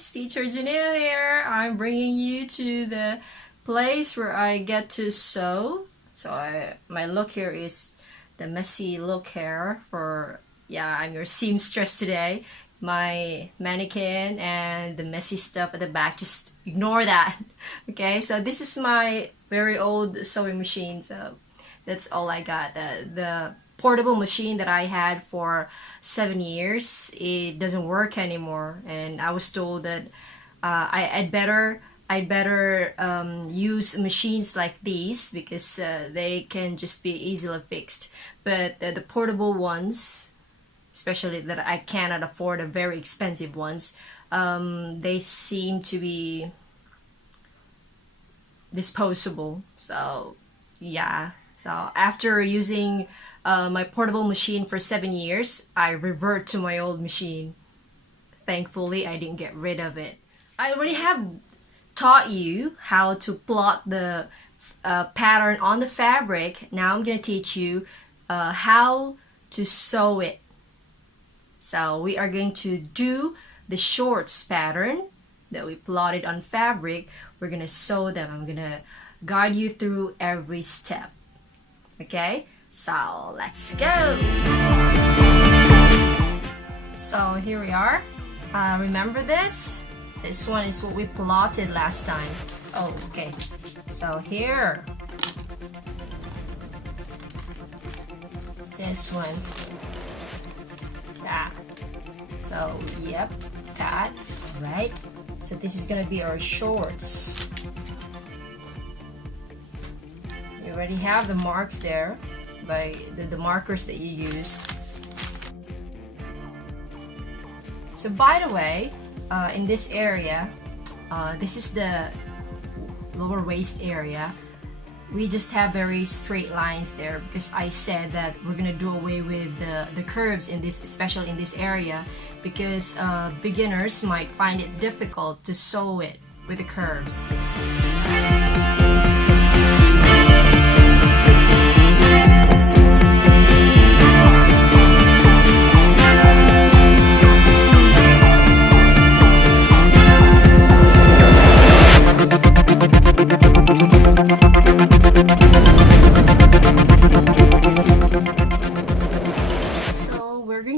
guys, Teacher Janelle here. I'm bringing you to the place where I get to sew. My look here is the messy look here for, I'm your seamstress today. My mannequin and the messy stuff at the back, just ignore that. Okay, so this is my very old sewing machine, so that's all I got. The portable machine that I had for 7 years, it doesn't work anymore, and I was told that I'd better use machines like these because they can just be easily fixed. But the portable ones, especially that I cannot afford, the very expensive ones, they seem to be disposable. So yeah, so after using my portable machine for 7 years, I revert to my old machine. Thankfully, I didn't get rid of it. I already have taught you how to plot the pattern on the fabric. Now I'm going to teach you how to sew it. So we are going to do the shorts pattern that we plotted on fabric. We're going to sew them. I'm going to guide you through every step. Okay? So let's go. So here we are. Remember this? This one is what we plotted last time. Oh, okay. So here. This one. That. So, yep, that. Right. So this is gonna be our shorts. You already have the marks there by the markers that you used. So by the way, in this area, this is the lower waist area. We just have very straight lines there because I said that we're gonna do away with the curves in this, especially in this area, because beginners might find it difficult to sew it with the curves.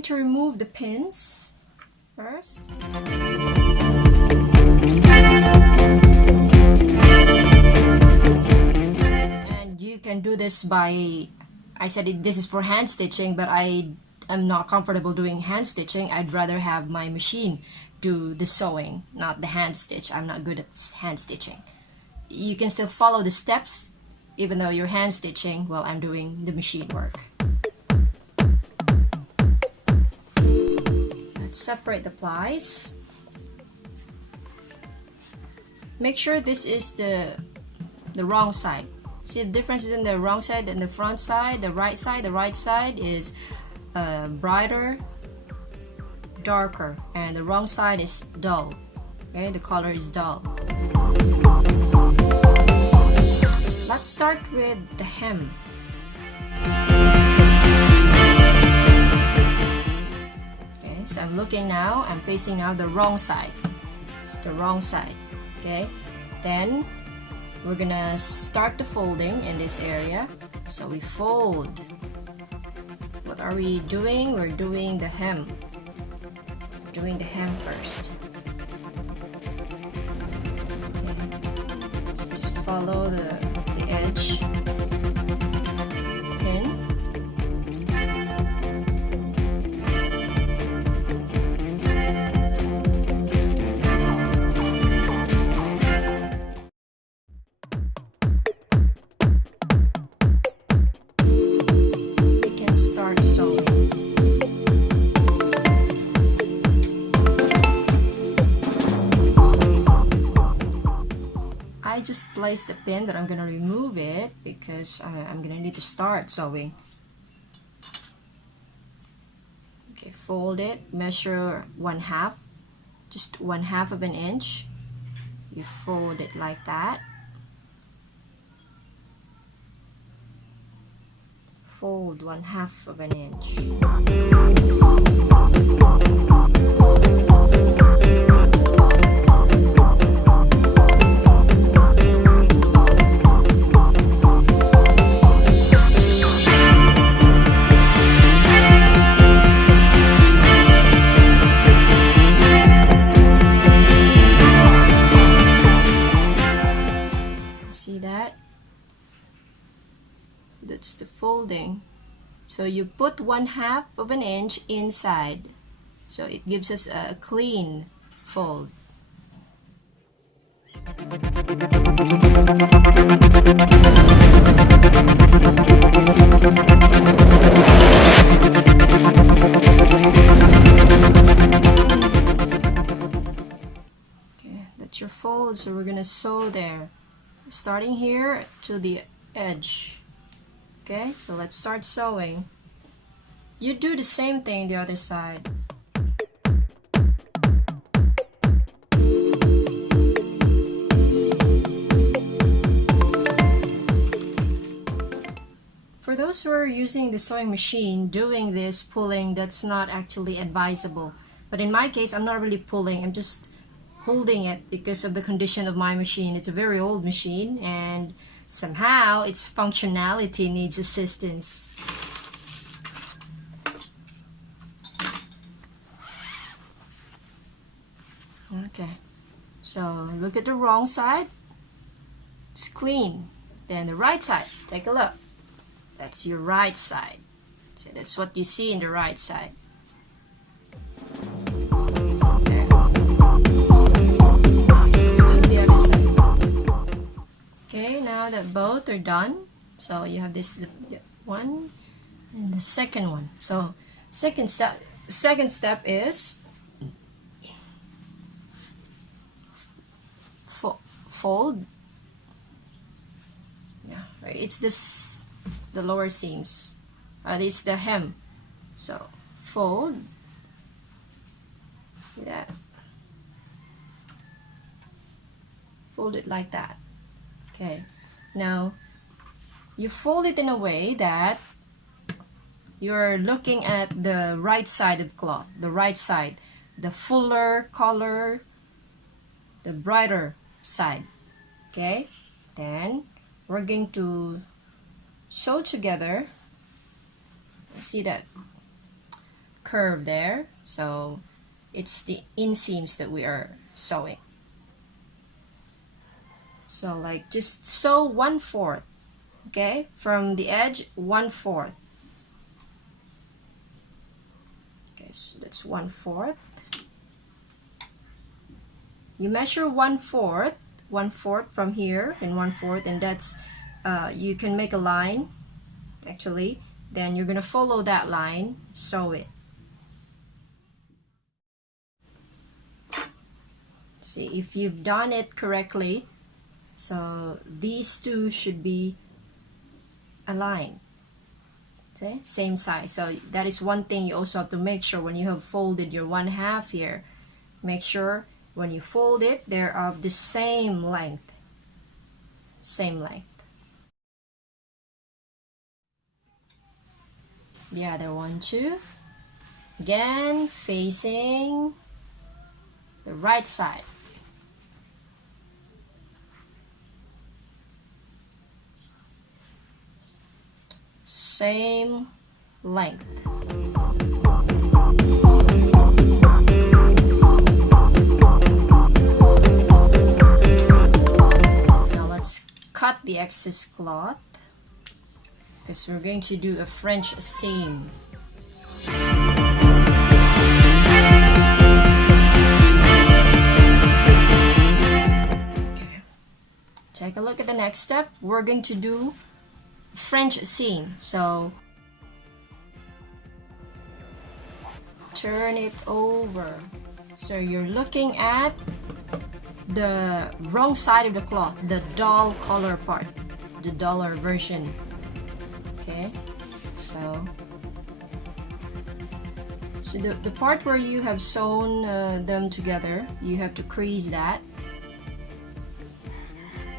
To remove the pins first. And you can do this by, I said this is for hand stitching, but I am not comfortable doing hand stitching. I'd rather have my machine do the sewing, not the hand stitch. I'm not good at hand stitching. You can still follow the steps even though you're hand stitching while I'm doing the machine work. Separate the plies. Make sure this is the wrong side. See the difference between the wrong side and the front side? The right side is brighter, darker, and the wrong side is dull. Okay, the color is dull. Let's start with the hem. So I'm looking now, I'm facing now the wrong side. It's the wrong side. Okay, then we're gonna start the folding in this area. So we fold. What are we doing? We're doing the hem. We're doing the hem first. Okay. So just follow the edge. Pin. Start sewing. I just placed the pin, but I'm gonna remove it because I'm gonna need to start sewing. Okay, fold it, measure 1/2, just 1/2 of an inch. You fold it like that. Fold 1/2 of an inch. folding. So you put 1/2 of an inch inside, so it gives us a clean fold. Okay, that's your fold. So we're gonna sew there, starting here to the edge. Okay, so let's start sewing. You do the same thing the other side. For those who are using the sewing machine, doing this pulling, that's not actually advisable. But in my case, I'm not really pulling, I'm just holding it because of the condition of my machine. It's a very old machine and somehow its functionality needs assistance. Okay, so look at the wrong side. It's clean. Then the right side, take a look. That's your right side. So that's what you see in the right side. Okay. Let's do the other side. Okay, now that both are done, so you have this one and the second one. So second step is fold. Yeah, right. It's this, the lower seams. This is the hem. So fold. Yeah. Fold it like that. Okay. Now you fold it in a way that you're looking at the right side of the cloth, the right side, the fuller color, the brighter side. Okay, then we're going to sew together. See that curve there? So it's the inseams that we are sewing. So like just sew 1/4, okay, from the edge 1/4. Okay, so that's 1/4. You measure 1/4 from here and 1/4, and that's you can make a line actually. Then you're gonna follow that line, sew it. See if you've done it correctly. So these two should be aligned. Okay, same size. So that is one thing you also have to make sure when you have folded your 1/2 here. Make sure when you fold it, they're of the same length. Same length. The other one too. Again, facing the right side. Same length. Now let's cut the excess cloth because we're going to do a French seam. Okay. Take a look at the next step. We're going to do French seam. So turn it over. So you're looking at the wrong side of the cloth, the dull color part, the duller version. Okay, so the part where you have sewn them together, you have to crease that.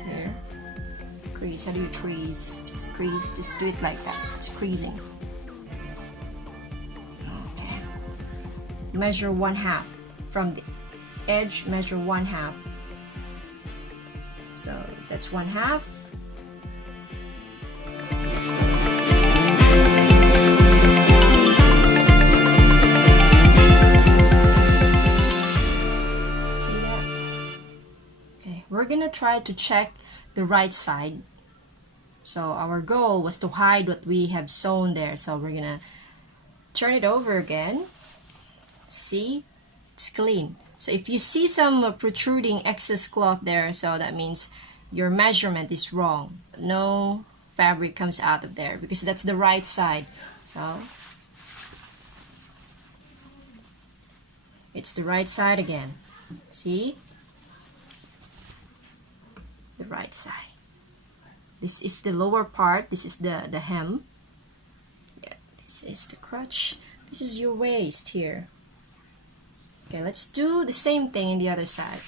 Here, crease. How do you crease? Just crease. Just do it like that. It's creasing. Okay. Measure 1/2 from the edge. Measure 1/2. So that's 1/2. We're gonna try to check the right side. So our goal was to hide what we have sewn there. So we're gonna turn it over again. See, it's clean. So if you see some protruding excess cloth there, so that means your measurement is wrong. No fabric comes out of there because that's the right side. So it's the right side again. See? The right side. This is the lower part. This is the hem. Yeah, this is the crotch. This is your waist here. Okay, let's do the same thing in the other side.